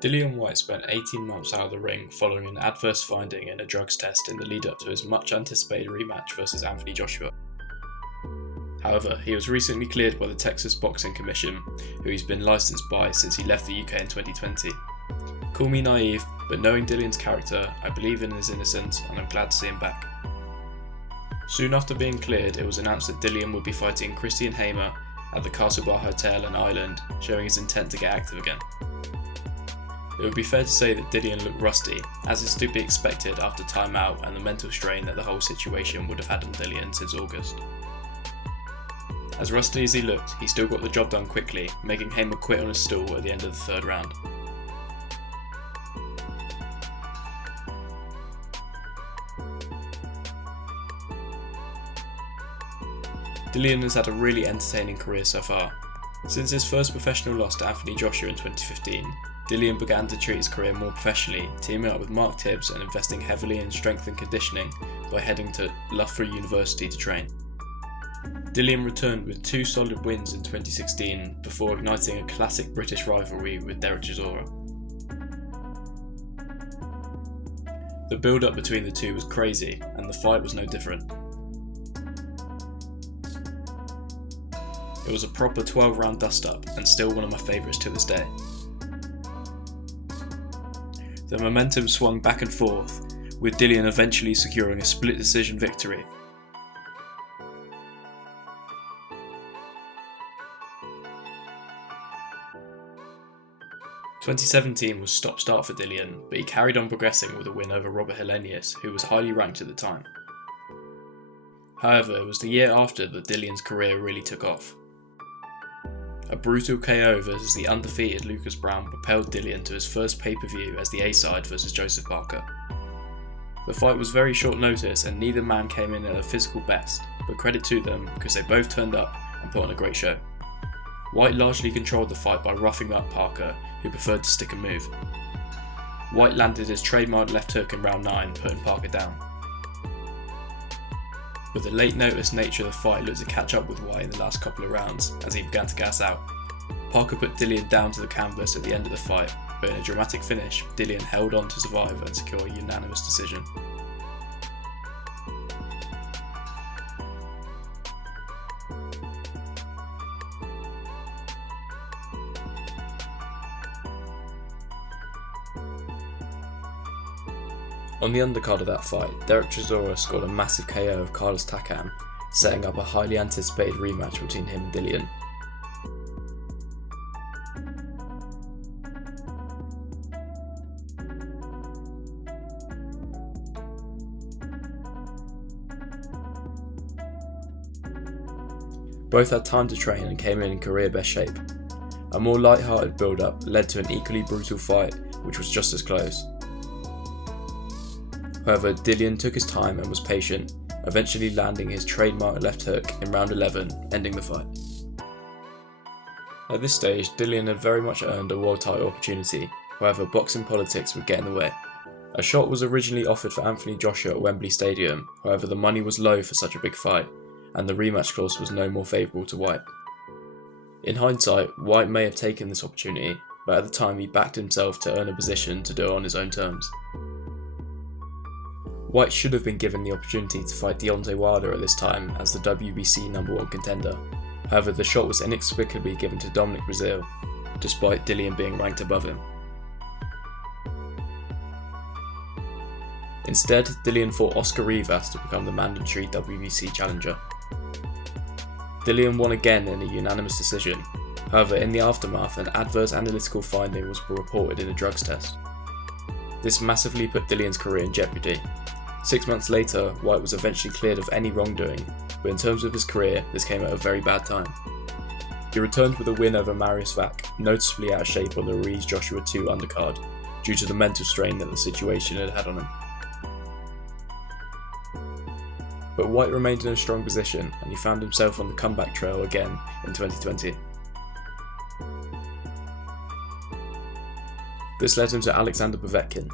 Dillian Whyte spent 18 months out of the ring following an adverse finding in a drugs test in the lead up to his much anticipated rematch versus Anthony Joshua. However, he was recently cleared by the Texas Boxing Commission, who he's been licensed by since he left the UK in 2020. Call me naive, but knowing Dillian's character, I believe in his innocence and I'm glad to see him back. Soon after being cleared, it was announced that Dillian would be fighting Christian Hamer at the Castle Bar Hotel in Ireland, showing his intent to get active again. It would be fair to say that Dillian looked rusty, as is to be expected after time out and the mental strain that the whole situation would have had on Dillian since August. As rusty as he looked, he still got the job done quickly, making Hamer quit on his stool at the end of the third round. Dillian has had a really entertaining career so far. Since his first professional loss to Anthony Joshua in 2015, Dillian began to treat his career more professionally, teaming up with Mark Tibbs and investing heavily in strength and conditioning by heading to Loughborough University to train. Dillian returned with 2 solid wins in 2016 before igniting a classic British rivalry with Derek Chisora. The build-up between the two was crazy, and the fight was no different. It was a proper 12-round dust-up, and still one of my favourites to this day. The momentum swung back and forth, with Dillian eventually securing a split decision victory. – 2017 was stop-start for Dillian, but he carried on progressing with a win over Robert Helenius, who was highly ranked at the time. However, it was the year after that Dillian's career really took off. A brutal KO versus the undefeated Lucas Browne propelled Dillian to his first pay-per-view as the A-side versus Joseph Parker. The fight was very short notice and neither man came in at their physical best, but credit to them because they both turned up and put on a great show. Whyte largely controlled the fight by roughing up Parker, who preferred to stick and move. Whyte landed his trademark left hook in round 9, putting Parker down. But the late notice nature of the fight looked to catch up with Whyte in the last couple of rounds as he began to gas out. Parker put Dillian down to the canvas at the end of the fight, but in a dramatic finish, Dillian held on to survive and secure a unanimous decision. On the undercard of that fight, Derek Chisora scored a massive KO of Carlos Takam, setting up a highly anticipated rematch between him and Dillian. Both had time to train and came in career best shape. A more light-hearted build-up led to an equally brutal fight, which was just as close. However, Dillian took his time and was patient, eventually landing his trademark left hook in round 11, ending the fight. At this stage, Dillian had very much earned a world title opportunity, however boxing politics would get in the way. A shot was originally offered for Anthony Joshua at Wembley Stadium, however the money was low for such a big fight, and the rematch clause was no more favourable to Whyte. In hindsight, Whyte may have taken this opportunity, but at the time he backed himself to earn a position to do it on his own terms. Whyte should have been given the opportunity to fight Deontay Wilder at this time as the WBC #1 contender, however the shot was inexplicably given to Dominic Breazeale, despite Dillian being ranked above him. Instead, Dillian fought Oscar Rivas to become the mandatory WBC challenger. Dillian won again in a unanimous decision, however in the aftermath an adverse analytical finding was reported in a drugs test. This massively put Dillian's career in jeopardy. 6 months later, Whyte was eventually cleared of any wrongdoing, but in terms of his career, this came at a very bad time. He returned with a win over Marius Vac, noticeably out of shape on the Ruiz Joshua 2 undercard, due to the mental strain that the situation had had on him. But Whyte remained in a strong position, and he found himself on the comeback trail again in 2020. This led him to Alexander Povetkin.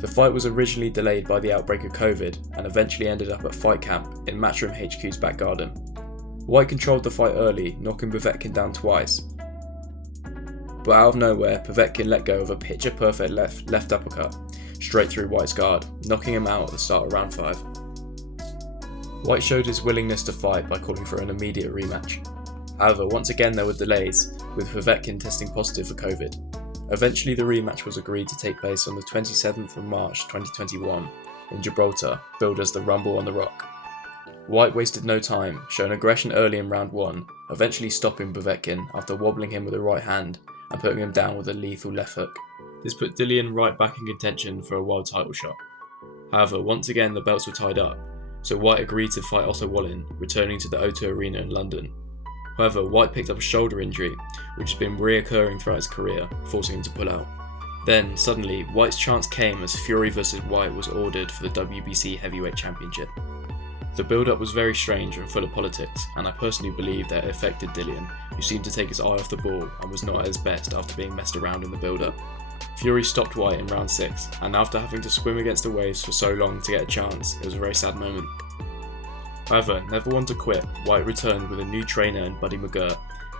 The fight was originally delayed by the outbreak of COVID and eventually ended up at Fight Camp in Matchroom HQ's back garden. Whyte controlled the fight early, knocking Povetkin down twice. but out of nowhere, Povetkin let go of a picture-perfect left uppercut, straight through Whyte's guard, knocking him out at the start of round 5. Whyte showed his willingness to fight by calling for an immediate rematch. However, once again there were delays, with Povetkin testing positive for COVID. Eventually the rematch was agreed to take place on the 27th of March 2021 in Gibraltar, billed as the Rumble on the Rock. Whyte wasted no time, showing aggression early in round 1, eventually stopping Povetkin after wobbling him with a right hand and putting him down with a lethal left hook. This put Dillian right back in contention for a world title shot. However, once again the belts were tied up, so Whyte agreed to fight Otto Wallin, returning to the O2 Arena in London. However, Whyte picked up a shoulder injury, which has been reoccurring throughout his career, forcing him to pull out. Then, suddenly, Whyte's chance came as Fury vs Whyte was ordered for the WBC Heavyweight Championship. The build-up was very strange and full of politics, and I personally believe that it affected Dillian, who seemed to take his eye off the ball and was not at his best after being messed around in the build-up. Fury stopped Whyte in round 6, and after having to swim against the waves for so long to get a chance, it was a very sad moment. However, never one to quit, Whyte returned with a new trainer in Buddy McGirt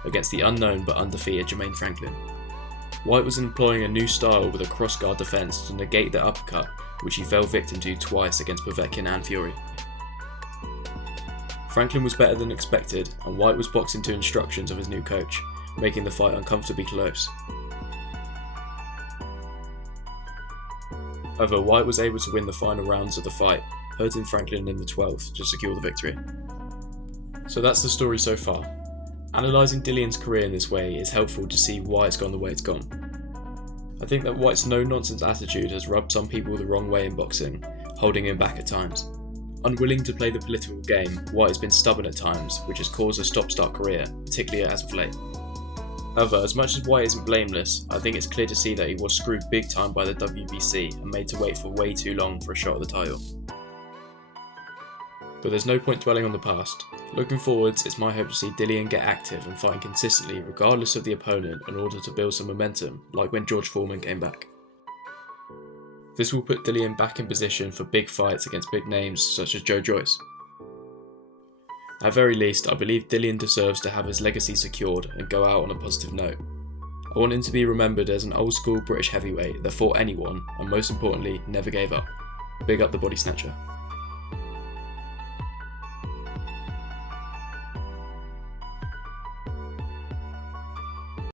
against the unknown but undefeated Jermaine Franklin. Whyte was employing a new style with a cross-guard defence to negate the uppercut, which he fell victim to twice against Povetkin and Fury. Franklin was better than expected, and Whyte was boxing to instructions of his new coach, making the fight uncomfortably close. However, Whyte was able to win the final rounds of the fight, hurting Franklin in the 12th to secure the victory. So that's the story so far. Analysing Dillian's career in this way is helpful to see why it's gone the way it's gone. I think that Whyte's no-nonsense attitude has rubbed some people the wrong way in boxing, holding him back at times. Unwilling to play the political game, Whyte has been stubborn at times, which has caused a stop-start career, particularly as of late. However, as much as Whyte isn't blameless, I think it's clear to see that he was screwed big time by the WBC and made to wait for way too long for a shot at the title. But there's no point dwelling on the past. Looking forwards, it's my hope to see Dillian get active and fighting consistently regardless of the opponent in order to build some momentum, like when George Foreman came back. This will put Dillian back in position for big fights against big names such as Joe Joyce. At very least, I believe Dillian deserves to have his legacy secured and go out on a positive note. I want him to be remembered as an old school British heavyweight that fought anyone and most importantly never gave up. Big up the body snatcher.